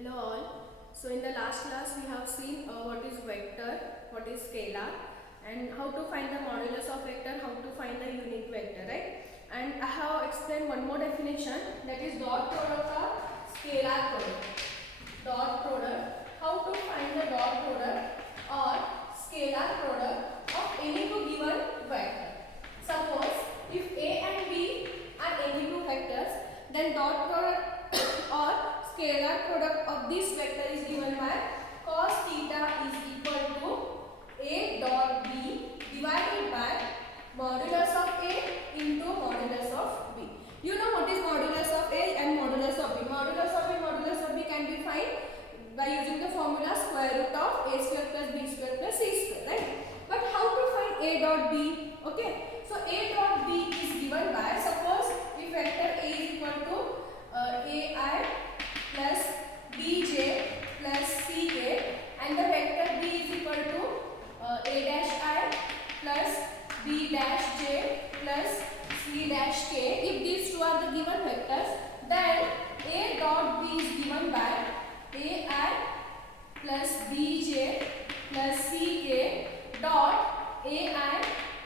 Hello all. So in the last class we have seen what is vector, what is scalar, and how to find the modulus of vector, how to find the unit vector, right? And I have explained one more definition, that is dot product or scalar product. Dot product, how to find the dot product or scalar product of any two given vector. Suppose if A and B are any two vectors, then dot product or scalar product of this vector is given by cos theta is equal to A dot B divided by modulus of A into modulus of B. You know what is modulus of A and modulus of B. Modulus of A, modulus of B can be found by using the formula square root of A square plus B square plus C square, right? But how to find A dot B? Okay, so A dot B is given by, suppose if vector A is equal to AI plus bj plus ck and the vector b is equal to a dash I plus b dash j plus c dash k. If these two are the given vectors, then a dot b is given by ai plus bj plus ck dot ai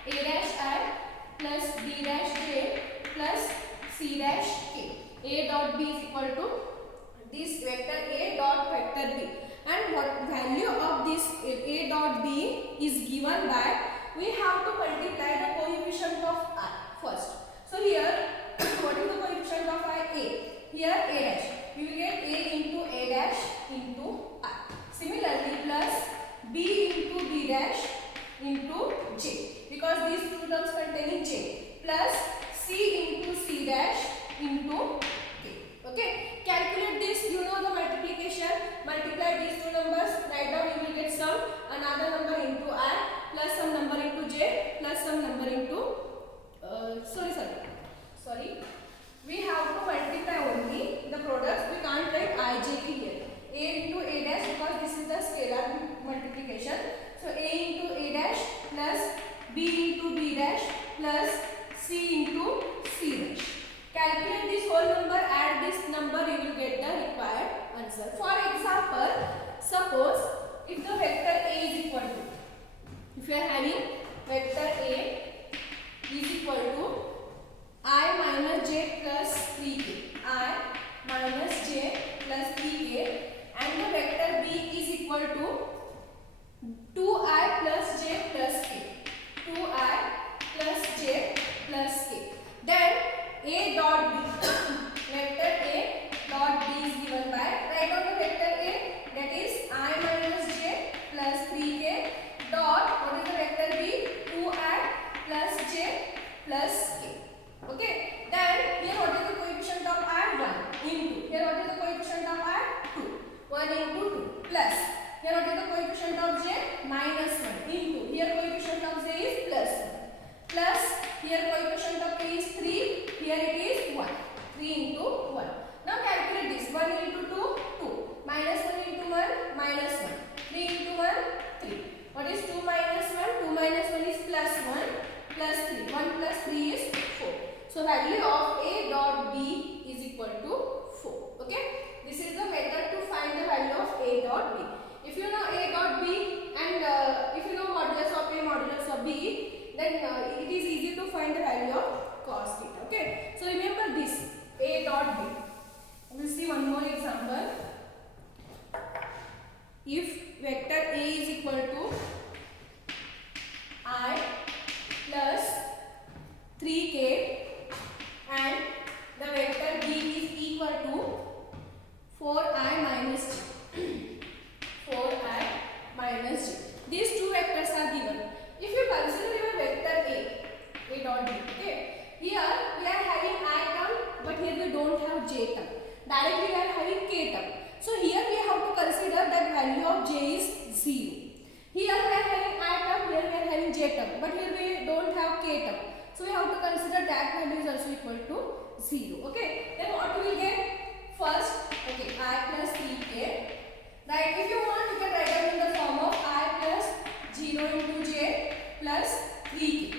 a dash I plus b dash j plus c dash k. A dot b is equal to this vector A dot vector B, and what value of this A dot B is given by, we have to multiply the coefficient of I first. So here what is the coefficient of I? A. Here A dash, we will get A into A dash into I. Similarly plus B into B dash into J, because these two terms containing J, plus C into C dash into K. Okay, calculate this. You know the multiplication. Multiply these two numbers. Write down. You will get some another number into I plus some number into J plus some number into sorry. We have to multiply only the products. We can't write IJ here. A into A dash, because this is the scalar multiplication. So A into A dash plus B into B dash plus C into C dash. Calculate this whole number, add this number, you will get the required answer. For example, suppose if the vector A is equal to, if you are having vector A is equal to I minus j plus 3k, I minus j plus 3k, and the vector B is equal to 2i plus j plus k, 2i plus j plus k, then A dot B, vector A dot B is given by, write down the vector A, that is I minus j plus 3k dot, what is the vector B? 2i plus j plus k. Okay, then here what is the coefficient of I? 1 into, here what is the coefficient of I? 2, 1 into 2 plus, here what is the coefficient of j? Minus 1 into, here coefficient of j is plus 1 plus, here coefficient of k is 3, here it is 1, 3 into 1. Now calculate this, 1 into 2, 2, minus 1 into 1, minus 1, 3 into 1, 3. What is 2 minus 1? 2 minus 1 is plus 1, plus 3, 1 plus 3 is 4. So value of A dot B is equal to 4. Okay, this is the method to find the value of A dot B. If you know A dot B and if you know modulus of A, modulus of B, then it is easy to find the value of cos theta. Okay, so remember this A dot B. We will see one more example. If vector A is equal to I plus 3k and the vector B is equal to 4i minus j, 4i minus j. These two vectors are given. If you consider your vector A dot B, okay, here we are having I term, but here we don't have j term. Directly we are having k term. So here we have to consider that value of j is 0. Here we are having I term, here we are having j term, but here we don't have k term. So we have to consider that value is also equal to 0. Okay, then what we will get? First, okay, I plus 3k. Right, if you want, you can write down in the form of I plus 0 into j plus 3k.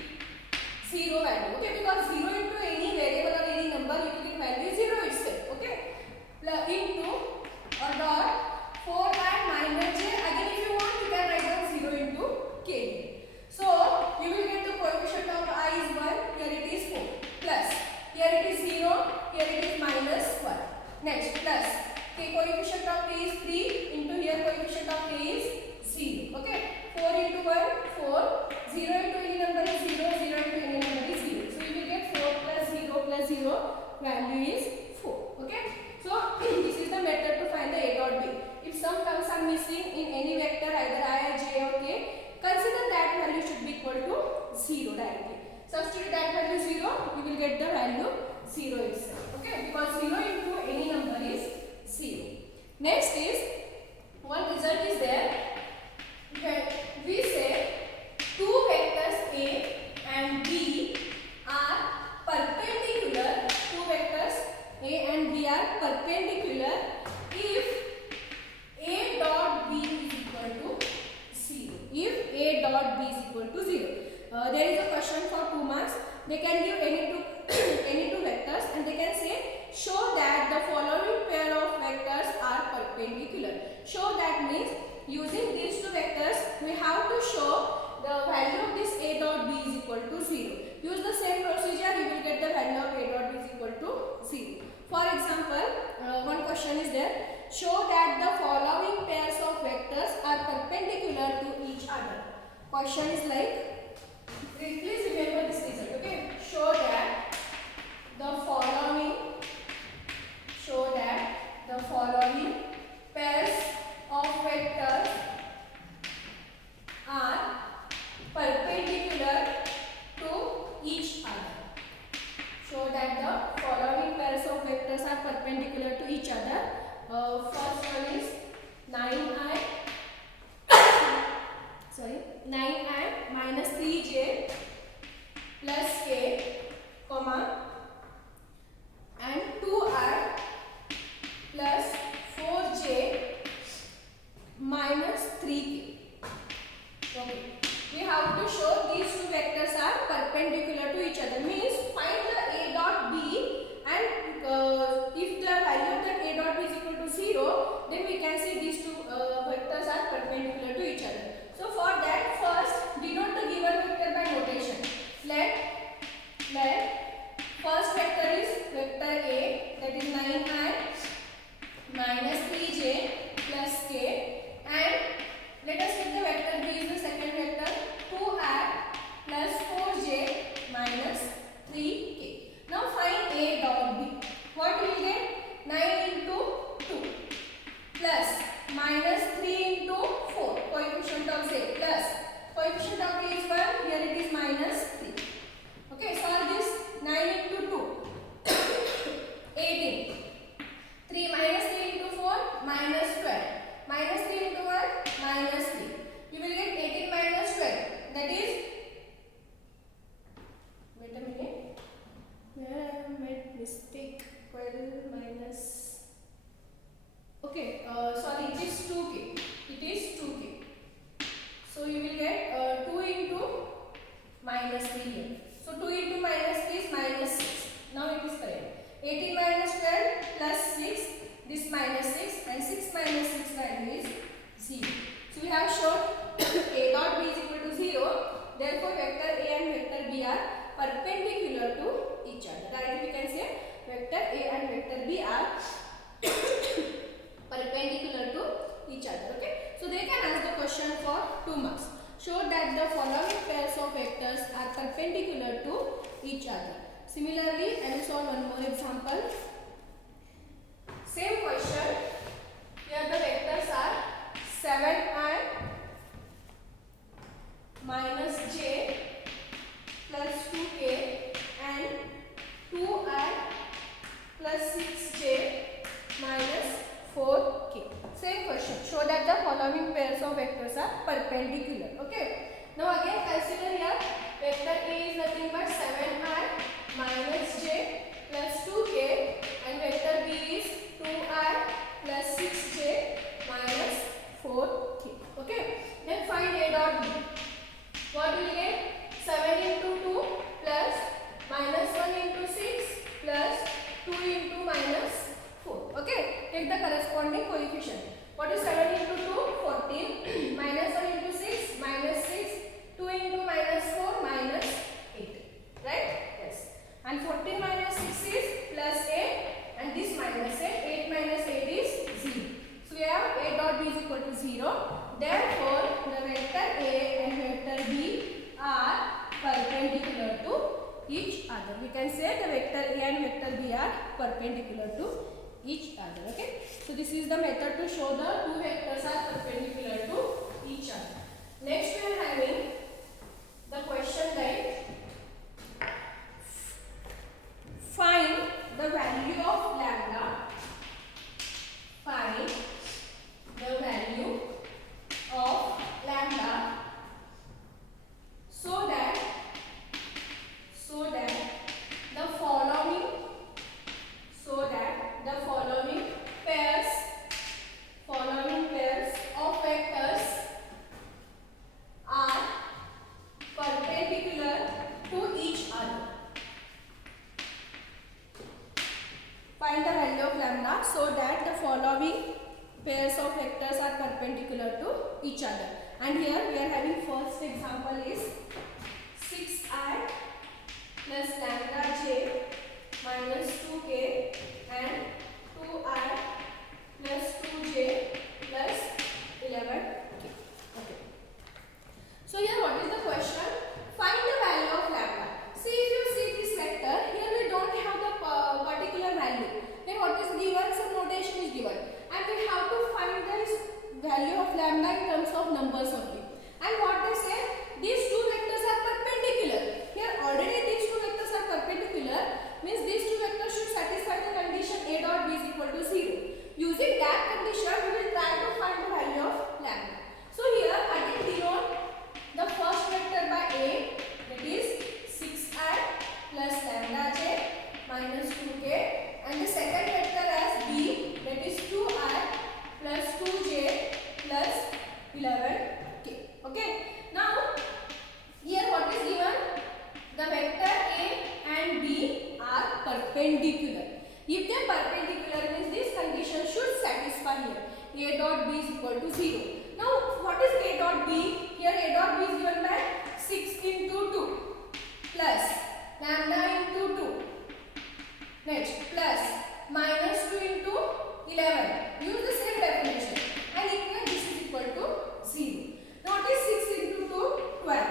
0 value, okay, because 0 into any variable or any number, you will get value 0 itself, okay, plus into or dot 3 into here coefficient of k is 0. Okay, 4 into 1 4, 0 into any number is 0, 0 into any number is 0. So you will get 4 plus 0 value is 4. Okay, so this is the method to find the a dot b. If some terms are missing in any vector either I, j or k, consider that value should be equal to 0 directly. Substitute that value 0, you will get the value 0 itself. Okay, because 0 into any number is 0. Next is one result is there. We say two vectors a and b are perpendicular. Two vectors a and b are perpendicular if a dot b is equal to 0. If a dot b is equal to 0. There is a question for 2 marks. They can give any two vectors and they can say show that the following pair of vectors are perpendicular. Show that means using these two vectors we have to show the value of this a dot b is equal to 0. Use the same procedure, you will get the value of a dot b is equal to 0. For example, one question is there. Show that the following pairs of vectors are perpendicular to each other. Question is like, please remember this result. Okay, show that the following pairs of vectors are perpendicular to each other. Show that the following pairs of vectors are perpendicular to each other. First one is 9i minus 3j plus k, comma, and 2i plus 4j minus 3k. Okay, we have to show these two vectors are perpendicular to each other. Means find the a dot b, and if the value of that a dot b is equal to 0, then we can say these two vectors are perpendicular to each other. So for that, first denote the given vector by notation. Let first vector is vector a, that is 9i minus 3j plus k, and let us take the vector b is the second vector 2i plus 4j minus 3k. Now find a dot b. What will you get? 9 into 2 plus minus 3 into 4, coefficient of z, plus coefficient of k is 1, here it is minus 3. Okay, solve this. 9 into 2 18, 3 minus 3 into 4 minus 12, minus 3 into 1 minus 3. You will get 18 minus 12, that is, wait a minute, where I have made mistake. 12 minus, okay, sorry, it is 2k. It is 2k. So you will get 2 into minus 3 here. So 2 into minus 3 is minus 6. Now it is correct. 18 minus 12 plus 6, this minus 6, and 6 minus 6 value is 0. So we have shown a dot b is equal to 0. Therefore vector a and vector b are perpendicular to each other. Directly we can say vector a and vector b are perpendicular to each other. Okay, so they can ask the question for 2 marks. Show that the following pairs of vectors are perpendicular to each other. Similarly, I will solve one more example. Same question. Here the vectors are 7i minus j plus 2k and 2i plus 6j minus 4k. Same question. Show that the following pairs of vectors are perpendicular. Okay. Now again consider here vector a is nothing but 7i minus j plus 2k and vector b is 2i plus 6j minus 4k. Okay. Then find a dot b. What will you get? 7 into 2 plus minus 1 into 6 plus 2 into minus 4. Okay. Take the corresponding coefficient. What is 7 into 2? 14. Minus 1 into 6 minus 6. 2 into minus 4 minus 8. Right? Yes. And 14 minus 6 is plus 8 and this minus 8. 8 minus 8 is 0. So we have other. Okay, so this is the method to show the two vectors are perpendicular to each other. Next we are having the question like find the value of lambda. Find the value of lambda so that the following pairs of vectors are perpendicular to each other. Find the value of lambda so that the following pairs of vectors are perpendicular to each other. And here we are having first example is 6i plus lambda j minus 2k and 2i plus 2j plus 11k. Okay. So here what is the question? Find the value of lambda. See, if you see this vector, here we don't have the particular value. Then what is given? Some notation is given. And we have to find the value of lambda in terms of numbers only. And what they say? These two vectors are perpendicular. Here already these two vectors are perpendicular. Means these two vectors should satisfy the condition a dot b is equal to 0. Using that condition, we will try to find the value of lambda. So here I can denote the first vector by a, that is 6i plus lambda j minus 2k, and the second vector as b, that is 2i plus 2j plus 11k. Okay. Now here what is given? The vector a and b are perpendicular. If they are perpendicular, means this condition should satisfy here. A dot b is equal to 0. Now what is a dot b? Here a dot b is given by 6 into 2 plus lambda into 2. Next plus minus 2 into 11. Use the same definition. And here this is equal to 0. Now what is 6 into 2? 12.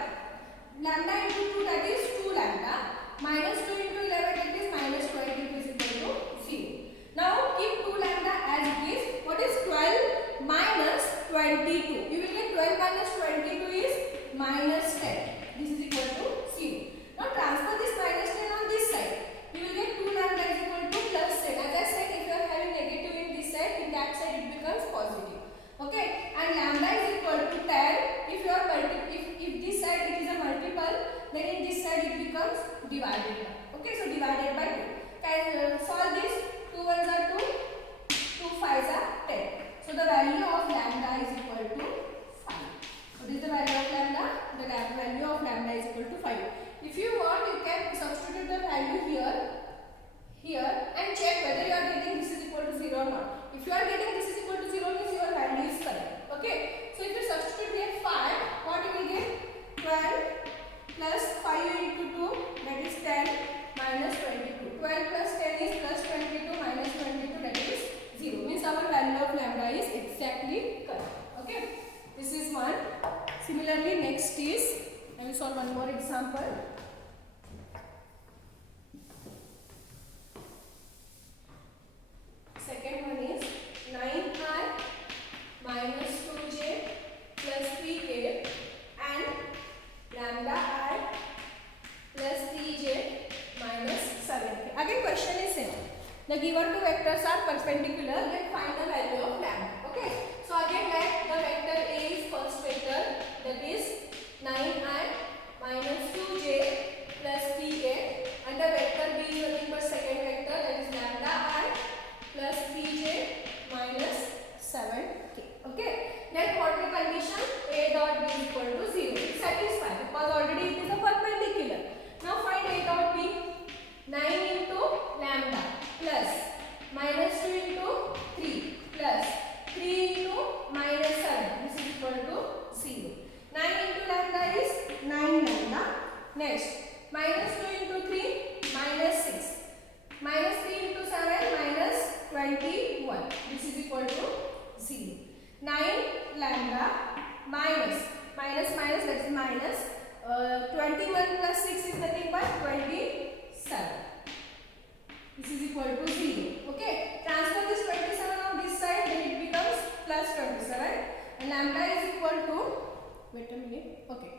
Lambda into 2, that is 2 lambda. Minus 2 into 11, that is minus 22 is equal to 0. Now keep 2 lambda as it is. What is 12 minus 22? You will get 12 minus 22 is minus 10. This is equal to 0. Now transfer this minus 10 on this side. You will get 2 lambda is equal to plus 10. As I said, if you are having negative in this side, in that side it becomes positive. Okay, and lambda is equal to 10. If you are if this side it is a multiple, then in this side it becomes divided by. Okay, so divided by 2. Can solve this. 2 ones are 2, 2 5s are 10. So the value of lambda is equal to 5. What is the value of lambda? The value of lambda is equal to 5. If you want, you can substitute the value here and check whether you are getting this is equal to 0 or not. If you are getting this is equal to 0, means your value is correct. Okay. So if you substitute here 5, what you will get? 12 plus 5 into 2, that is 10 minus 22. 12 plus 10 is plus 22 minus 22, that is 0. Means our value of lambda is exactly correct. Okay. This is one. Similarly, next is, I will solve one more example. Second one is 9i minus 2j plus 3k and lambda I plus 3j minus 7k. Again question is same. The given two vectors are perpendicular, then find the value of lambda. Okay. So again let the vector A is first vector, that is 9i minus 2j plus 3k, and the vector B is nothing but second vector, that is lambda I plus 3j minus 7k. Okay. Then what the condition? A dot b is equal to 0. It satisfies because already it is a perpendicular. Now find A dot b. 9 into lambda plus minus 2 into 3 plus 3 into minus 7. This is equal to 0. 9 into lambda is 9 lambda. Next minus 2 into 3 minus 6. Minus 3 into 7 minus 21. This is equal to 0. 9 lambda minus that is minus 21 plus 6 is nothing but 27. This is equal to 0. Okay. Transfer this 27 on this side, then it becomes plus 27. And lambda is equal to, wait a minute. Okay.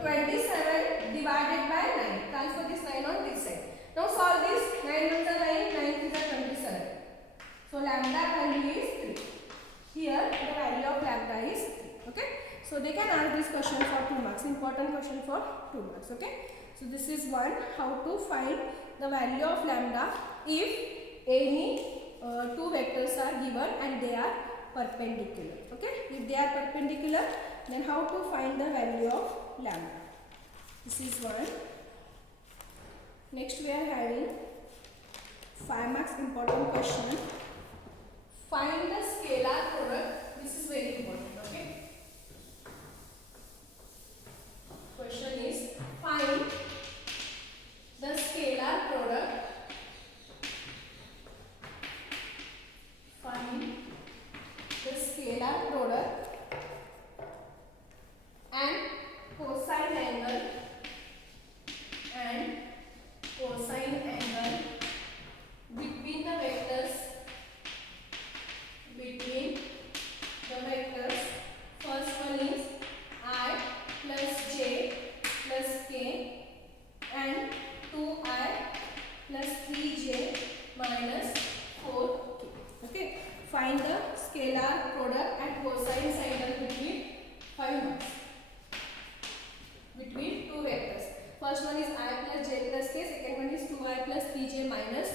27 divided by 9. Transfer this 9 on this side. Now solve this. 9 ones are 9, 9 is 27. So lambda value is 3. Here the value of lambda is 3. Okay. So they can ask this question for 2 marks. Important question for 2 marks. Okay. So this is one. How to find the value of lambda if any two vectors are given and they are perpendicular. Okay. If they are perpendicular, then how to find the value of lambda. This is one. Next we are having 5 marks important question. Find the scalar product. This is very important. Okay. Question is find the scalar product. Find the scalar product and cosine angle between the vectors first one is I plus j plus k and 2I plus 3j minus 4k. Okay, find the scalar product and cosine angle between 5 marks between two vectors. First one is I plus j plus k, second one is 2I plus 3j minus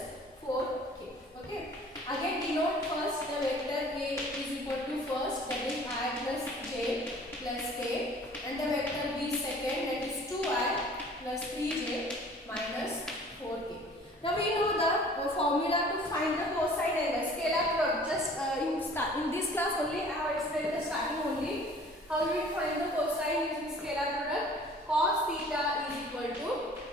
4k. Okay. Again denote first the vector A is equal to first, that is I plus j plus k, and the vector B second, that is 2I plus 3j minus 4k. Now we know the formula to find the cosine angle, scalar product. Just in this class only I have explained the starting only. How do we find the cosine using scalar product? Cos theta is equal to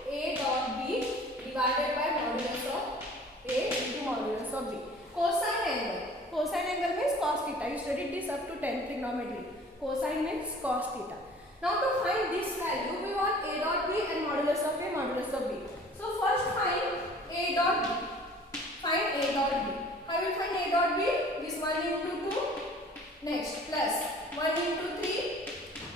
A dot B divided by modulus of A into modulus of B. Cosine angle. Cosine angle means cos theta. You studied this up to 10 trigonometry. Cosine means cos theta. Now to find this value, we want A dot B and modulus of A, modulus of B. So first find A dot B. Find A dot B. How will find A dot B? This 1 into 2. Next plus 1 into 3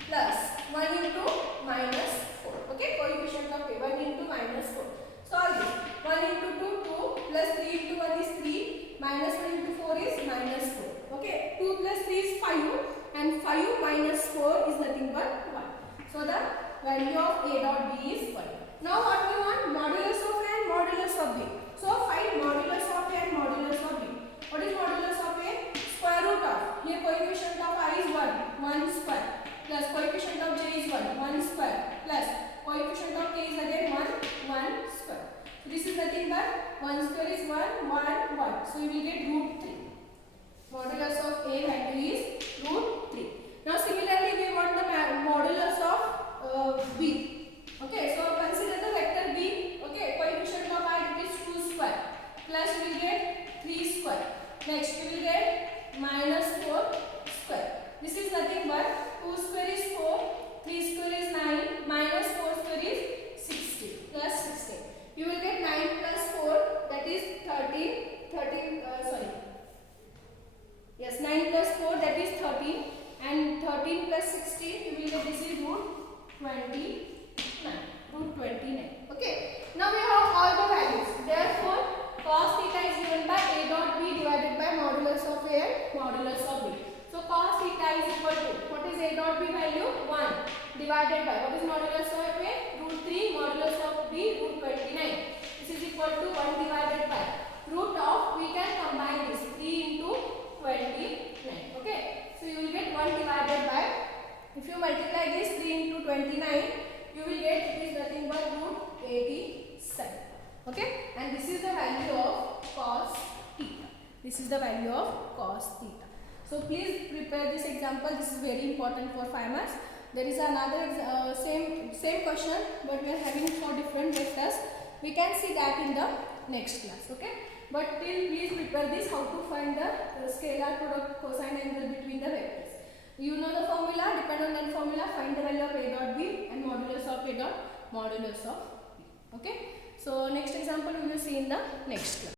plus 1 into minus 4. Okay, coefficient of A, 1 into minus 4. Solve this. 1 into 2, 2 plus 3 into 1 is 3, minus 1 into 4 is minus 4. Okay, 2 plus 3 is 5 and 5 minus 4 is nothing but 1. So the value of A dot B is 1. Now what we want? Modulus of A and modulus of B. So find modulus of A and modulus of B. What is modulus of A? Square root of. Here coefficient of I is 1 square. Plus coefficient of j is 1 square, plus coefficient of k is again 1 square. So this is nothing but 1 square is 1, 1. So you will get root 3. Modulus of A value is root 3. Now similarly we want the modulus of B. Okay, so consider the vector B. Okay, coefficient of I is 2 square, plus we will get 3 square. Next we will get minus 4 square. This is nothing but 2 square is 4, 3 square is 9, minus 4 square is 16, plus 16. You will get 9 plus 4, that is 9 plus 4, that is 13, and 13 plus 16, you will get this is root 29. Okay. Now we have all the values. Therefore, cos theta is given by A dot B divided by modulus of A and modulus of B. So cos theta is equal to, what is A dot B value? 1 divided by, what is modulus of A? Root 3, modulus of B, root 29. This is equal to 1 divided by root of, we can combine this, 3 into 29. Okay. So you will get 1 divided by, if you multiply this 3 into 29, you will get, it is nothing but root 87. Okay. And this is the value of cos theta. This is the value of cos theta. So please prepare this example. This is very important for 5 marks. There is another same question, but we are having 4 different vectors. We can see that in the next class. Okay. But till please prepare this, how to find the scalar product cosine angle between the vectors. You know the formula. Depend on that formula. Find the value of A dot B and modulus of A dot modulus of B. Okay. So So next example we will see in the next class.